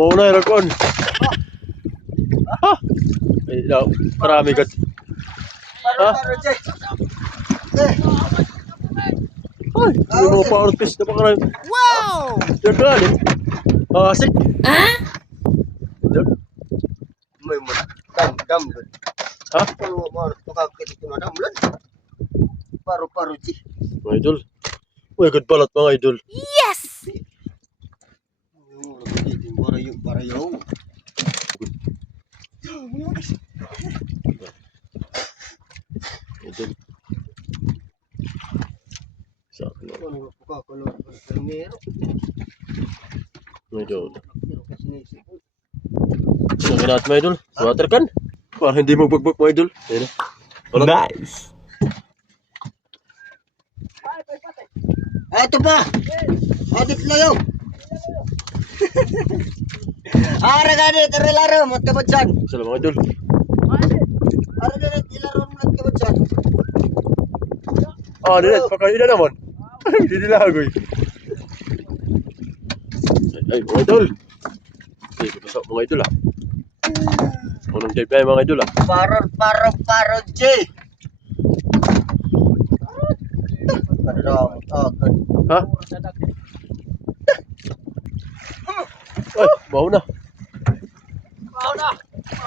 Mauna yung rakon. Ha? Ay, marami ka. Ha? Ay, yung mga power fish na pa karami. Wow! Yan ka rin. Asik. Ha? Yan. May muna. Dam. Ha? Ano mo pakakit ito na dam lan. Paru-paru ji. Mga idol. Uy, good balat mga idol. Yes! Barayo. Idol. Sa akin na. Ano pakakulong permero. Mga idol. Ang ginat mga idol. Water can. Para hindi magbugbog mga idol. Ayun na. Wala. Nice. Ito pa. Adik layo. Ara ganit relaro mo tabadsan. Sala mga idol. Ara ganit ilaro mo tabadsan. Ah, dinet. Pakain na naman. Hindi nila agoy. Ay, mga idol. Hindi ko pasok mga idol ah. Unang dive ay mga idol ah. Paro ji. Ha? Ay, baho na.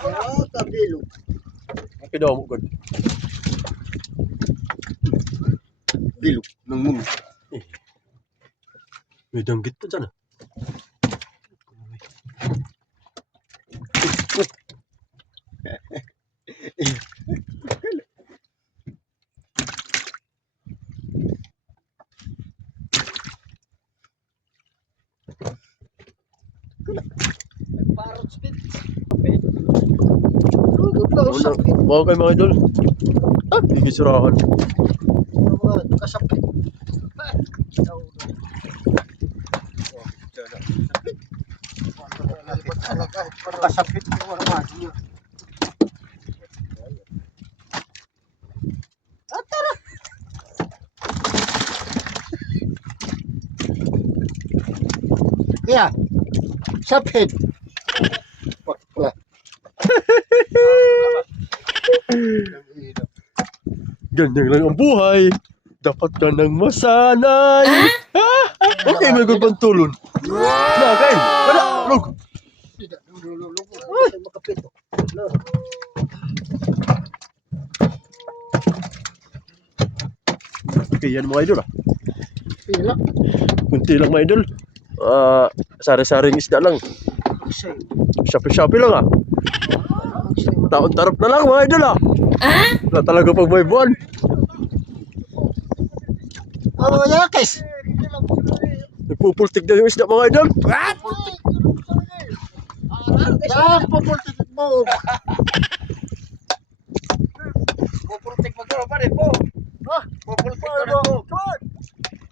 Oh, kabilo. Okay daw mo good. Bilog ng mundo. May danggit pa dyan ah. Parrot spit. Baho kayo mga idol. Ah, gigisurahan. Kasapit. Kasapit ko naman. Yeah. Sapit. Wala. Ganyan lang ang buhay. Dapat ka nang masanay. Okay, may gulpang tulon. Na, kain. Kada, lug. Makapito. Okay, yan mga idol ah. Pila. Kunti lang mga idol. Sari-saring isda lang. Shopee lang ah. Taon tarap na lang mga idol ah. Wala talaga pag may buwan. Oh, yakis. Nagpupultik na yung isda mga idol. What? Saan pupultik mo? Pupultik magkano pa rin po? Ha? Pupultik pa rin po.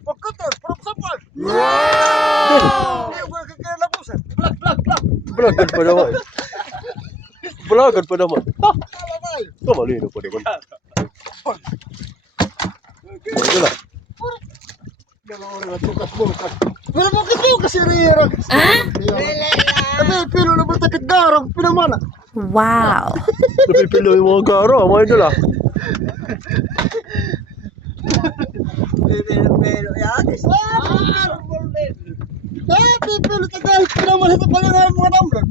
Pagkatos, parang sapal. Hindi ko kakailan po sir. Bulagan pa naman. Bulagan pa naman. Ha? Kamalino pa naman. Mga idol ah. Pero bakit mo kasi rira? Tapi pilo na ba takit garang pinamana? Wow. Napipilo yung mga garo mga idol ah. Pero yakis. Pilo tagay pinamana sa palingan mga namlan.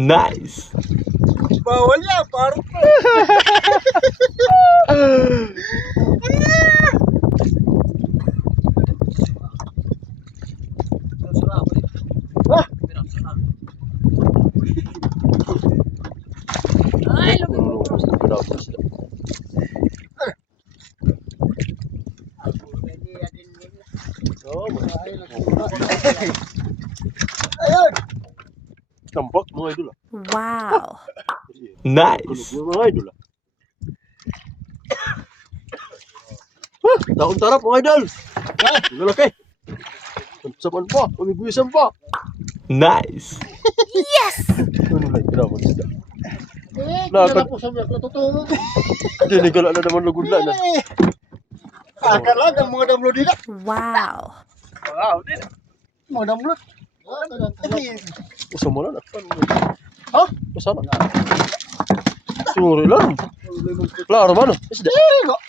Nice. Bawal yan, parang po. Ayun. Tambak mga idol ah. Wow. Nice. Mga idol ah. Taon tarap mga idol. Ang laki. Saman pa, pamibuisan pa. Nice. Yes! Ano lang, kailangan isda. Kaya po sa mga totoo. Hindi, nagala na naman lagudla na. Akala ng mga damlo dito. Wow. Mga damlo. Usa mo lang. Ha? Usa na. Suri lang. Klaro man. Isda.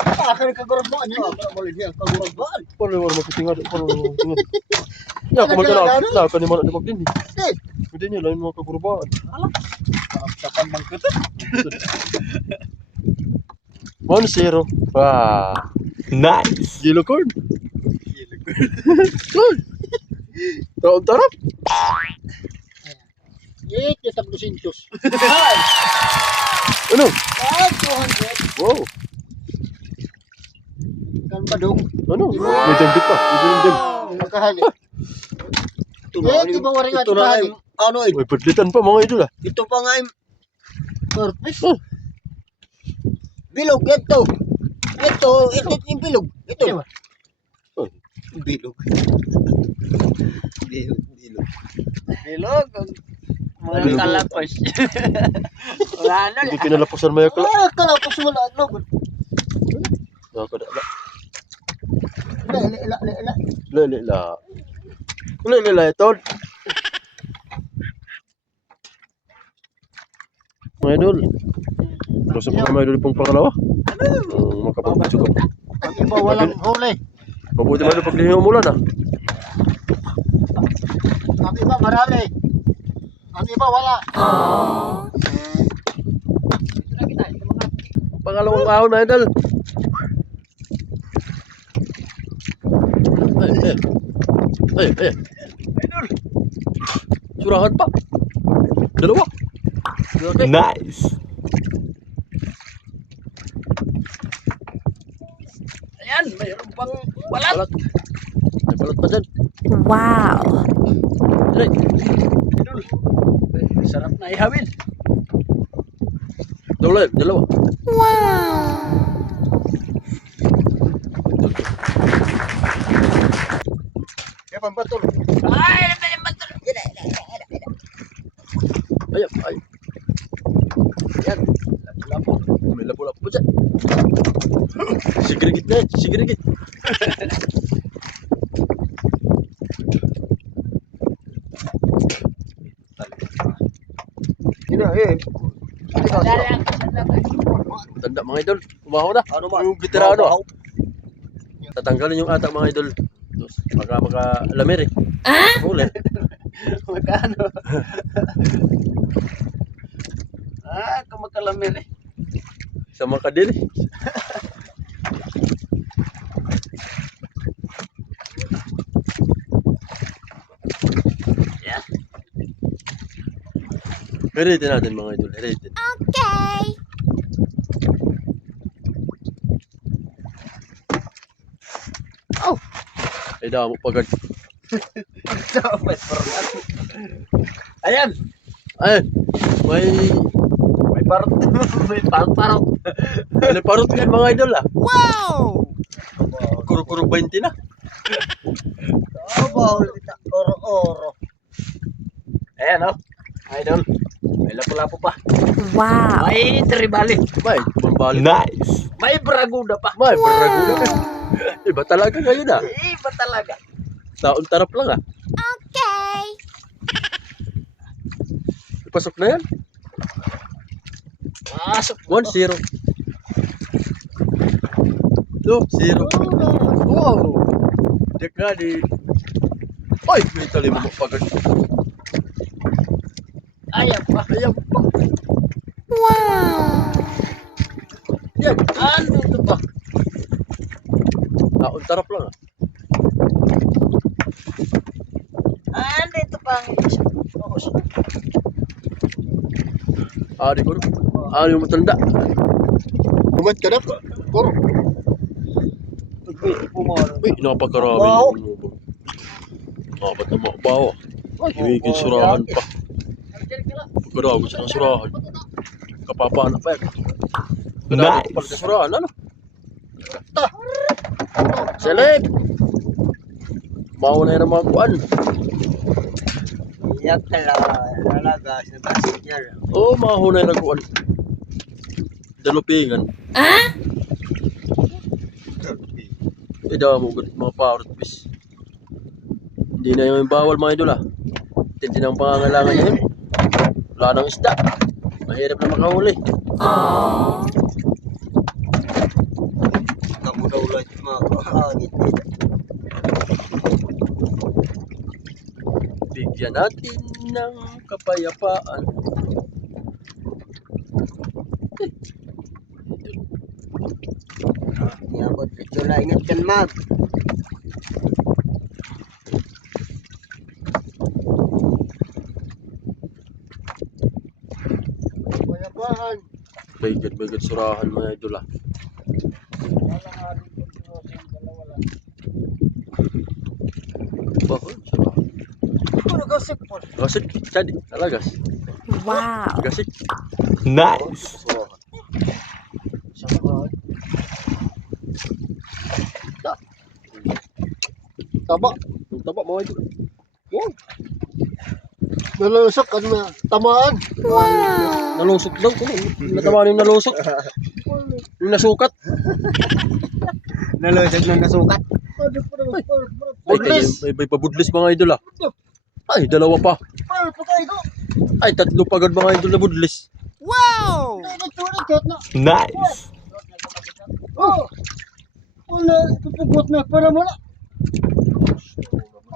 Akan kagurabaan niya. Boleh dia kagurabaan. Paano mo makitingad? Paano mo makitingad? Ya, kung magkala, na ka ni man na din. Hindi niya lain mga kagurbaan. Kapan bang kita? 1-0. Wah. Nice. Yellow card. Card. Taon tarap. Kita 200. Ano? 200. Wow. Kan padung. Ano? May jambit pa. May jambit. Makahali. Iba waring Ito na ay, ano eh, May paglitan pa mga idol ah. ito pa nga ay Purpose. Oh. bilog, ito. Ito yung bilog. Ito. Oh. Bilog. Bilog. Bilog. Mga Bilog. kalapos. Wala na. Hindi kinalapusan maya kala. Kalapos wala. No. Nakakadala. Lela. Lelila. Lelila ito. Mga idol. Terus sa mga idol pong pangalawa. Makapagpagsugot. Ang iba walang huli. Mabuti man pag lihinga umulan ah. Ang iba marami. Ang iba wala. Pangalawang ahon na idol. Ay. Idol. Surahan pa. Dalawa. Okay. Nice. Ayan, mayroon pang Balat. May balat pa dyan. Wow. Dali. idol. Sarap na ihawin. Dalawa. Wow. Kaya pambatul. Ay. Yan. Lapo. May lapo-lapo pa dyan. Sigrigit na yan. Sigrigit. Ini Tanda mga idol. Umahaw na. Ano ba? Yung veterano. Tatanggalin yung ata mga idol. Tapos maka-lamir eh. Huli. Magkano? Kumakalamir eh. Sa makadil eh. Yeah. Heritin natin mga idol. Heritin. Okay. Ay damo pagad. Ayan. Ay. May May parot. May parot. May parot yan mga idol ah. Wow. Kuro-kuro 20 na. Oro. Ayan oh. Idol. May lapo-lapo pa. Wow. May tribali. May bambali. Nice. May braguda pa. May baragulo ka. Iba talaga ngayon ah. Iba talaga. Taon tarap lang ah. Okay. Ipasok na yan. Pasok. 1-0. 2-0. Wow. Dek nga di. Ay, may talima mo pagad. Ayan pa. Ayan pa. Wow. Yan. Ano ito pa? Taon tarap lang ah. Ano ito pa ang isa? Ari ko. Ari mo matanda. Kumat ka na pa. Koro. Uy, napakarami. Wow. Ba't na makabawa? Himigin surahan pa. Pagkarami siya ng surahan. Kapapaan pa yan. Nice. Pala sa surahan, ano? Selip! Mauna na mga kuan. Iyak talaga sa basket niya. Oo, mahuna na kuan. Dalupingan. Eh, daw mo mga parrot fish. Hindi na yung bawal mga idol ah. Tindi ng pangangailangan yun. Wala nang isda. Mahirap na makahuli. Kamu daw ulit mga kahangit dito. Bigyan natin ng kapayapaan. Niyabot ito na ingat kan mag. Mayabahan. Baigad surahan mga idol ah. Bahon, surahan. Ano gasip po? Gasik, jadi, alagas. Wow. Gasik. Nice. Taba. Ang taba mga idol. Nalusok kan na tamaan. Nalusok daw. Natamaan yung nalusok. Yung nasukat. Nalusog na nasukat. Ay, may pabudlis mga idol ah. Ay, dalawa pa. Ay, tatlo pa agad mga idol na budlis. Wow. Nice. Oh. Wala, tutugot na para mo na.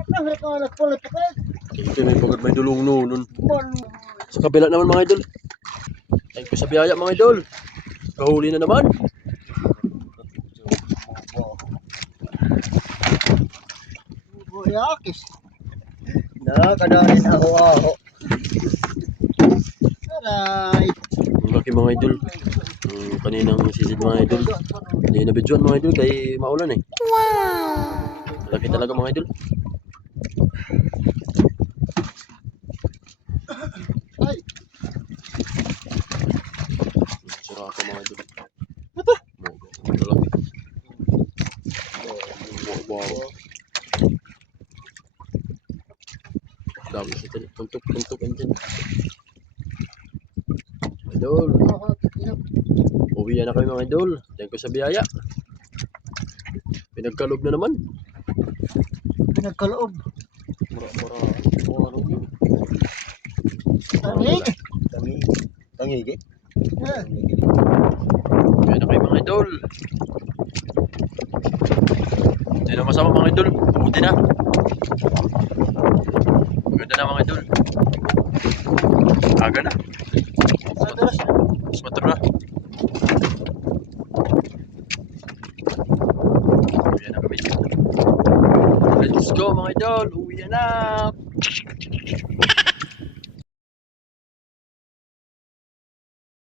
Nakakanak pala ito kayo. Ito may pagod may dulong nun. Sa kabila naman mga idol. Thank you sa biyaya mga idol. Kahuli na naman. Buyakis. Nakadalis ako. Aray. Ang laki mga idol. Kaninang sisid mga idol. Hindi na bidyoan mga idol kay maulan eh. Wow. Laki talaga mga idol. Ay. Sura ako mga idol. Ito. Lalaki. Wow. Dami siya dyan. Tuntok yan dyan. Idol. Uwi na kami mga idol. Thank you sa biyaya. Pinagkaloob na naman. Pinagkaloob. Mura. Tangigit. Uwi na kayo mga idol. Hindi na masama mga idol. Mabuti na. Maganda na mga idol. Aga na. Mas matara. Uwi na kami. Let's go mga idol. Uwi na.